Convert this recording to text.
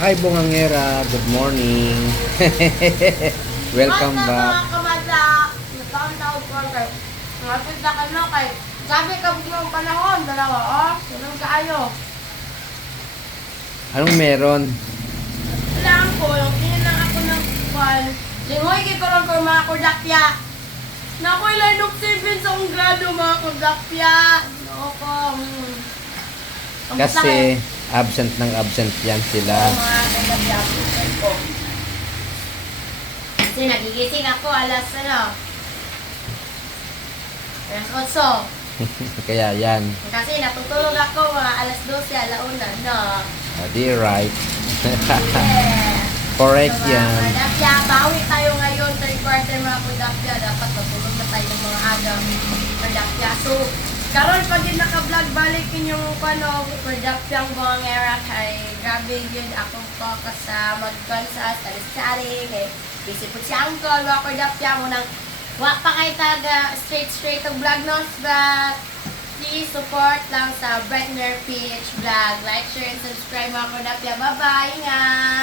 Hi Bungangera, good morning. Welcome Basta back. mga kamadla, nagkaon-taon ko kay ngapit na ka na kay sabi ka bugong panahon, dalawa, oh, ganun kaayo. Anong meron? Kailangan ko, yung lang ako ng kwan, lingoy kay karon ko mga kordakya. Nakoy line of 7 sa akong grado mga kordakya. Noko, Kasi absent ng absent yan sila. mga kordakya, ko. Kasi nagigising ako alas alas 8. Kaya yan. Kasi natutulog ako mga alas 12, alauna, no? Di right. Yeah. Correct So, yan. mga Dapya, bawi tayo ngayon, third quarter mga Dapya. Dapat matulog na tayo ng mga agang Dapya. So, karon pag din naka-vlog, balikin yung Dapya ang buong era kay grabe yun akong focus sa mag-consa, sali-sali, kay busy po si Uncle, mga Dapya mo nang wa pa kay taga straight ang vlog nos, but please support lang sa Bretner PH vlog. Like, share, and subscribe mga Dapya. Bye-bye! Ingat!